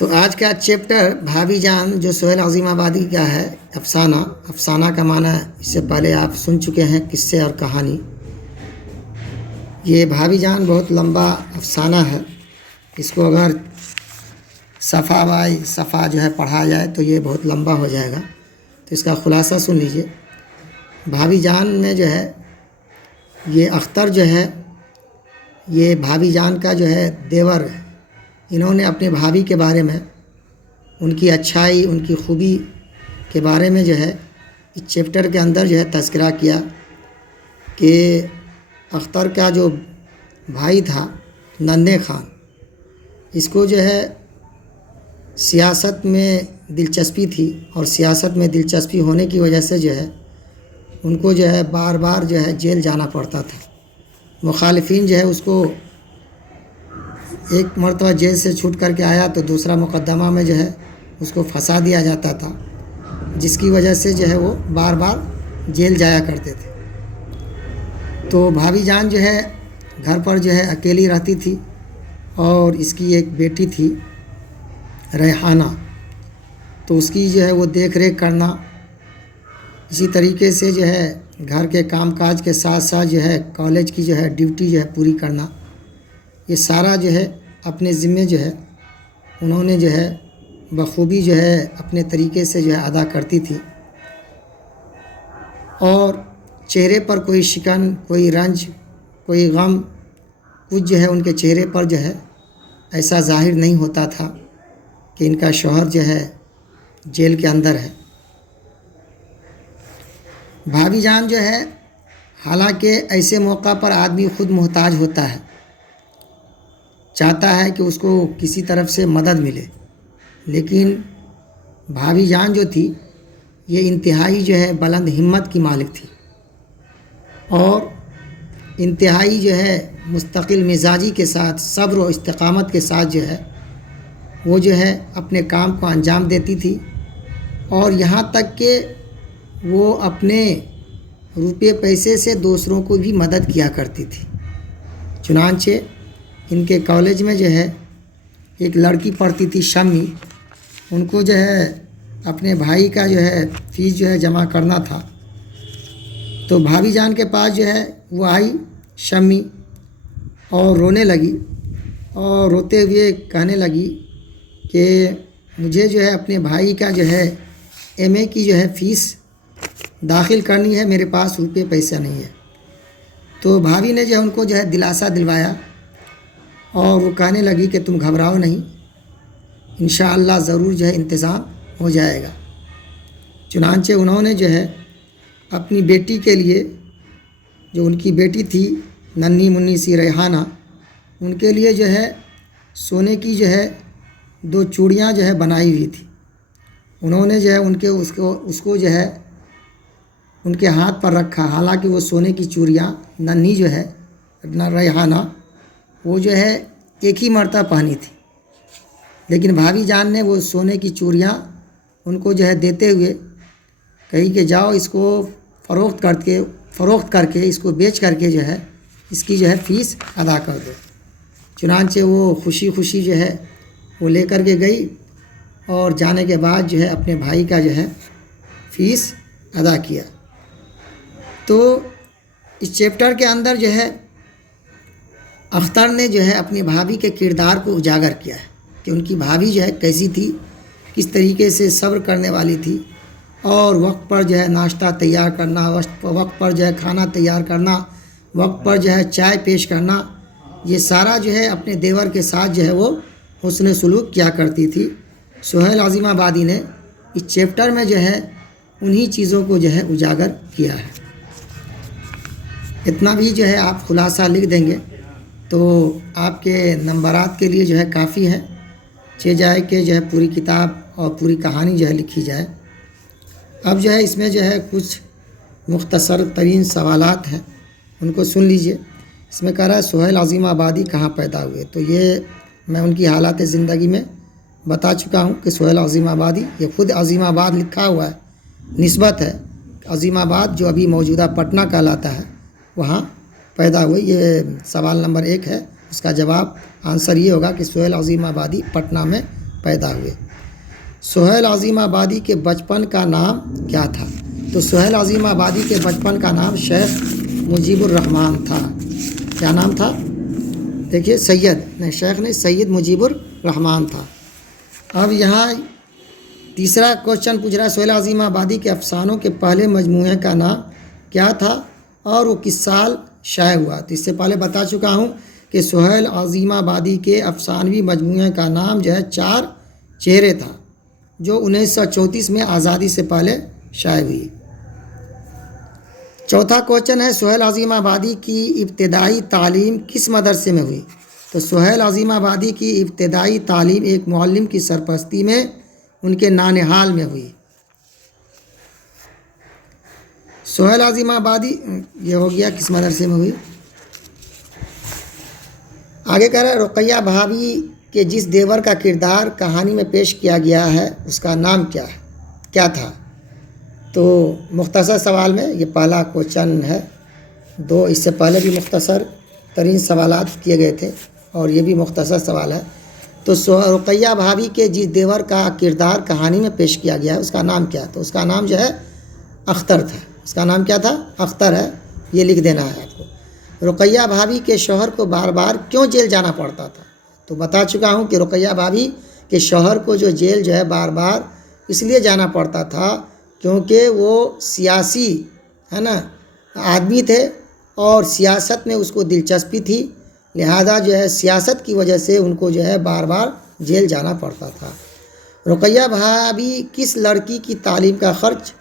تو آج کا چیپٹر بھابھی جان جو سہیل عظیم آبادی کا ہے افسانہ کا معنی اس سے پہلے آپ سن چکے ہیں قصے اور کہانی۔ یہ بھابھی جان بہت لمبا افسانہ ہے، اس کو اگر صفحہ بائی صفحہ جو ہے پڑھا جائے تو یہ بہت لمبا ہو جائے گا، تو اس کا خلاصہ سن لیجئے۔ بھابھی جان میں جو ہے یہ اختر جو ہے یہ بھابھی جان کا جو ہے دیور ہے۔ انہوں نے اپنے بھابھی کے بارے میں ان کی اچھائی ان کی خوبی کے بارے میں جو ہے اس چیپٹر کے اندر جو ہے تذکرہ کیا کہ اختر کا جو بھائی تھا ننھے خان، اس کو جو ہے سیاست میں دلچسپی تھی، اور سیاست میں دلچسپی ہونے کی وجہ سے جو ہے ان کو جو ہے بار بار جو ہے جیل جانا پڑتا تھا۔ مخالفین جو ہے اس کو ایک مرتبہ جیل سے چھوٹ کر کے آیا تو دوسرا مقدمہ میں جو ہے اس کو پھنسا دیا جاتا تھا، جس کی وجہ سے جو ہے وہ بار بار جیل جایا کرتے تھے۔ تو بھابھی جان جو ہے گھر پر جو ہے اکیلی رہتی تھی، اور اس کی ایک بیٹی تھی ریحانہ، تو اس کی جو ہے وہ دیکھ ریکھ کرنا، اسی طریقے سے جو ہے گھر کے کام کاج کے ساتھ ساتھ جو ہے کالج کی جو ہے ڈیوٹی جو ہے پوری کرنا، یہ سارا جو ہے اپنے ذمے جو ہے انہوں نے جو ہے بخوبی جو ہے اپنے طریقے سے جو ہے ادا کرتی تھی، اور چہرے پر کوئی شکن، کوئی رنج، کوئی غم، کچھ جو ہے ان کے چہرے پر جو ہے ایسا ظاہر نہیں ہوتا تھا کہ ان کا شوہر جو ہے جیل کے اندر ہے۔ بھابھی جان جو ہے حالانکہ ایسے موقع پر آدمی خود محتاج ہوتا ہے، چاہتا ہے کہ اس کو کسی طرف سے مدد ملے، لیکن بھابھی جان جو تھی یہ انتہائی جو ہے بلند ہمت کی مالک تھی، اور انتہائی جو ہے مستقل مزاجی کے ساتھ صبر و استقامت کے ساتھ جو ہے وہ جو ہے اپنے کام کو انجام دیتی تھی، اور یہاں تک کہ وہ اپنے روپے پیسے سے دوسروں کو بھی مدد کیا کرتی تھی۔ چنانچہ ان کے کالج میں جو ہے ایک لڑکی پڑھتی تھی شمی، ان کو جو ہے اپنے بھائی کا جو ہے فیس جو ہے جمع کرنا تھا، تو بھابھی جان کے پاس جو ہے وہ آئی شمی اور رونے لگی، اور روتے ہوئے کہنے لگی کہ مجھے جو ہے اپنے بھائی کا جو ہے ایم اے کی جو ہے فیس داخل کرنی ہے، میرے پاس روپے پیسہ نہیں ہے۔ تو بھابھی نے جو ہے ان کو جو ہے دلاسا دلوایا، اور وہ کہنے لگی کہ تم گھبراؤ نہیں، انشاءاللہ ضرور جو ہے انتظام ہو جائے گا۔ چنانچہ انہوں نے جو ہے اپنی بیٹی کے لیے، جو ان کی بیٹی تھی ننھی منی سی ریحانہ، ان کے لیے جو ہے سونے کی جو ہے 2 چوڑیاں جو ہے بنائی ہوئی تھی۔ انہوں نے جو ہے اس کو جو ہے ان کے ہاتھ پر رکھا، حالانکہ وہ سونے کی چوڑیاں ننھی جو ہے ریحانہ وہ جو ہے ایک ہی مرتبہ پہنی تھی، لیکن بھابھی جان نے وہ سونے کی چوڑیاں ان کو جو ہے دیتے ہوئے کہی کہ جاؤ اس کو فروخت کر کے اس کو بیچ کر کے جو ہے اس کی جو ہے فیس ادا کر دو۔ چنانچہ وہ خوشی خوشی جو ہے وہ لے کر کے گئی، اور جانے کے بعد جو ہے اپنے بھائی کا جو ہے فیس ادا کیا۔ تو اس چیپٹر کے اندر جو ہے اختر نے جو ہے اپنی بھابھی کے کردار کو اجاگر کیا ہے کہ ان کی بھابھی جو ہے کیسی تھی، کس طریقے سے صبر کرنے والی تھی، اور وقت پر جو ہے ناشتہ تیار کرنا، وقت پر جو ہے کھانا تیار کرنا، وقت پر جو ہے چائے پیش کرنا، یہ سارا جو ہے اپنے دیور کے ساتھ جو ہے وہ حسن سلوک کیا کرتی تھی۔ سہیل عظیم آبادی نے اس چیپٹر میں جو ہے انہی چیزوں کو جو ہے اجاگر کیا ہے۔ اتنا بھی جو ہے آپ خلاصہ لکھ دیں گے تو آپ کے نمبرات کے لیے جو ہے کافی ہے، چاہے جائے کہ جو ہے پوری کتاب اور پوری کہانی جو ہے لکھی جائے۔ اب جو ہے اس میں جو ہے کچھ مختصر ترین سوالات ہیں، ان کو سن لیجئے۔ اس میں کہہ رہا ہے سہیل عظیم آبادی کہاں پیدا ہوئے، تو یہ میں ان کی حالات زندگی میں بتا چکا ہوں کہ سہیل عظیم آبادی، یہ خود عظیم آباد لکھا ہوا ہے، نسبت ہے عظیم آباد جو ابھی موجودہ پٹنہ کہلاتا ہے وہاں پیدا ہوئی۔ یہ سوال نمبر 1 ہے، اس کا جواب آنسر یہ ہوگا کہ سہیل عظیم آبادی پٹنہ میں پیدا ہوئے۔ سہیل عظیم آبادی کے بچپن کا نام کیا تھا؟ تو سہیل عظیم آبادی کے بچپن کا نام شیخ مجیب الرحمن تھا۔ کیا نام تھا؟ دیکھیے شیخ نہیں، سید مجیب الرحمن تھا۔ اب یہاں تیسرا کوشچن پوچھ رہا ہے، سہیل عظیم آبادی کے افسانوں کے پہلے مجموعے کا نام کیا تھا اور وہ کس سال شائع ہوا؟ تو اس سے پہلے بتا چکا ہوں کہ سہیل عظیم آبادی کے افسانوی مجموعے کا نام جو ہے چار چہرے تھا، جو 1934 میں آزادی سے پہلے شائع ہوئی۔ چوتھا کوشچن ہے، سہیل عظیم آبادی کی ابتدائی تعلیم کس مدرسے میں ہوئی؟ تو سہیل عظیم آبادی کی ابتدائی تعلیم ایک معلم کی سرپرستی میں ان کے نانہال میں ہوئی۔ سہیل عظیم آبادی یہ ہو گیا کس مدرسے میں ہوئی۔ آگے کہہ رہا ہے، رقیہ بھابھی کے جس دیور کا کردار کہانی میں پیش کیا گیا ہے اس کا نام کیا تھا؟ تو مختصر سوال میں یہ پہلا کوشچن ہے، دو اس سے پہلے بھی مختصر ترین سوالات کیے گئے تھے اور یہ بھی مختصر سوال ہے۔ تو رقیہ بھابھی کے جس دیور کا کردار کہانی میں پیش کیا گیا ہے اس کا نام کیا ہے؟ تو اس کا نام جو ہے اختر تھا۔ اس کا نام کیا تھا؟ اختر ہے، یہ لکھ دینا ہے آپ کو۔ رقیہ بھابھی کے شوہر کو بار بار کیوں جیل جانا پڑتا تھا؟ تو بتا چکا ہوں کہ رقیہ بھابھی کے شوہر کو جو جیل جو ہے بار بار اس لیے جانا پڑتا تھا کیونکہ وہ سیاسی آدمی تھے اور سیاست میں اس کو دلچسپی تھی، لہذا جو ہے سیاست کی وجہ سے ان کو جو ہے بار بار جیل جانا پڑتا تھا۔ رقیہ بھابھی کس لڑکی کی تعلیم کا خرچ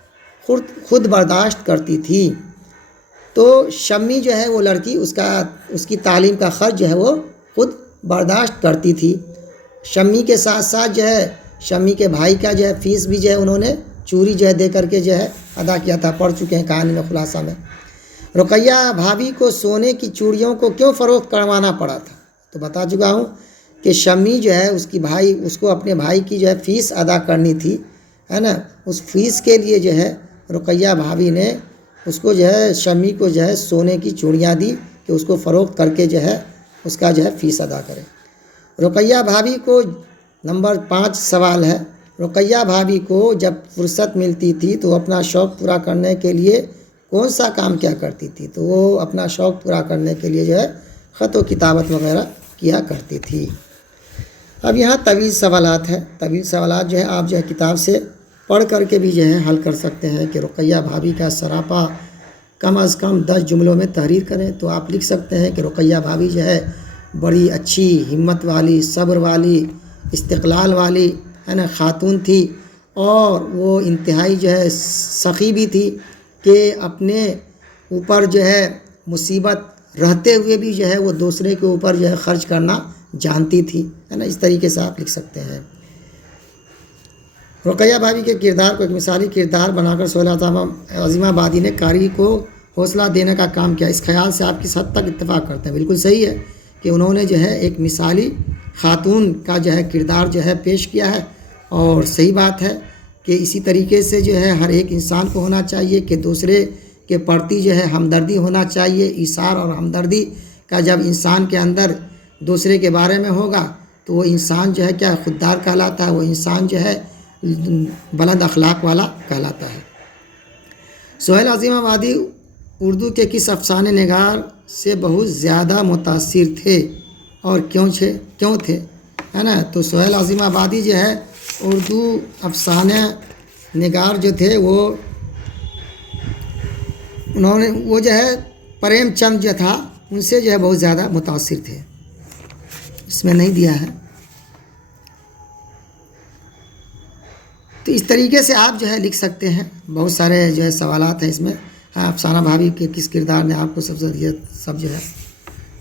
خود برداشت کرتی تھی؟ تو شمی جو ہے وہ لڑکی اس کی تعلیم کا خرچ جو ہے وہ خود برداشت کرتی تھی۔ شمی کے ساتھ ساتھ جو ہے شمی کے بھائی کا جو ہے فیس بھی جو ہے انہوں نے چوری جو ہے دے کر کے جو ہے ادا کیا تھا، پڑھ چکے ہیں کہانی میں خلاصہ میں۔ رقیہ بھابھی کو سونے کی چوڑیوں کو کیوں فروخت کروانا پڑا تھا؟ تو بتا چکا ہوں کہ شمی جو ہے اس کو اپنے بھائی کی جو ہے فیس ادا کرنی تھی، اس فیس کے لیے جو ہے رقیہ بھابھی نے اس کو جو ہے شمی کو جو ہے سونے کی چوڑیاں دی کہ اس کو فروخت کر کے جو ہے اس کا جو ہے فیس ادا کرے۔ رقیہ بھابھی کو نمبر 5 سوال ہے، رقیہ بھابھی کو جب فرصت ملتی تھی تو اپنا شوق پورا کرنے کے لیے کون سا کام کیا کرتی تھی؟ تو وہ اپنا شوق پورا کرنے کے لیے جو ہے خط و کتابت وغیرہ کیا کرتی تھی۔ اب یہاں طویل سوالات ہیں، طویل سوالات جو ہے آپ جو ہے کتاب سے پڑھ کر کے بھی جو ہے حل کر سکتے ہیں کہ رقیہ بھابھی کا سراپا کم از کم 10 جملوں میں تحریر کریں۔ تو آپ لکھ سکتے ہیں کہ رقیہ بھابھی جو ہے بڑی اچھی ہمت والی، صبر والی، استقلال والی خاتون تھی اور وہ انتہائی جو ہے سخی بھی تھی کہ اپنے اوپر جو ہے مصیبت رہتے ہوئے بھی جو ہے وہ دوسرے کے اوپر جو ہے خرچ کرنا جانتی تھی، اس طریقے سے آپ لکھ سکتے ہیں۔ رقیہ بھابھی کے کردار کو ایک مثالی کردار بنا کر سہیل عظیم آبادی نے قاری کو حوصلہ دینے کا کام کیا۔ اس خیال سے آپ کس حد تک اتفاق کرتے ہیں؟ بالکل صحیح ہے کہ انہوں نے جو ہے ایک مثالی خاتون کا جو ہے کردار جو ہے پیش کیا ہے، اور صحیح بات ہے کہ اسی طریقے سے جو ہے ہر ایک انسان کو ہونا چاہیے کہ دوسرے کے پرتی جو ہے ہمدردی ہونا چاہیے۔ ایثار اور ہمدردی کا جب انسان کے اندر دوسرے کے بارے میں ہوگا تو وہ انسان جو ہے کیا خوددار کہلاتا ہے، وہ انسان جو ہے بلند اخلاق والا کہلاتا ہے۔ سہیل عظیم آبادی اردو کے کس افسانے نگار سے بہت زیادہ متاثر تھے اور کیوں تھے؟ تو سہیل عظیم آبادی جو ہے اردو افسانہ نگار جو تھے وہ جو ہے پریم چند جو تھا ان سے جو ہے بہت زیادہ متاثر تھے۔ اس میں نہیں دیا ہے، تو اس طریقے سے آپ جو ہے لکھ سکتے ہیں۔ بہت سارے جو ہے سوالات ہیں اس میں۔ افسانہ بھابھی کے کس کردار نے آپ کو سب سے دیا سب جو ہے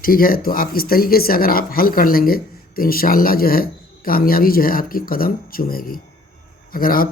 ٹھیک ہے، تو آپ اس طریقے سے اگر آپ حل کر لیں گے تو انشاءاللہ جو ہے کامیابی جو ہے آپ کی قدم چومے گی۔ اگر آپ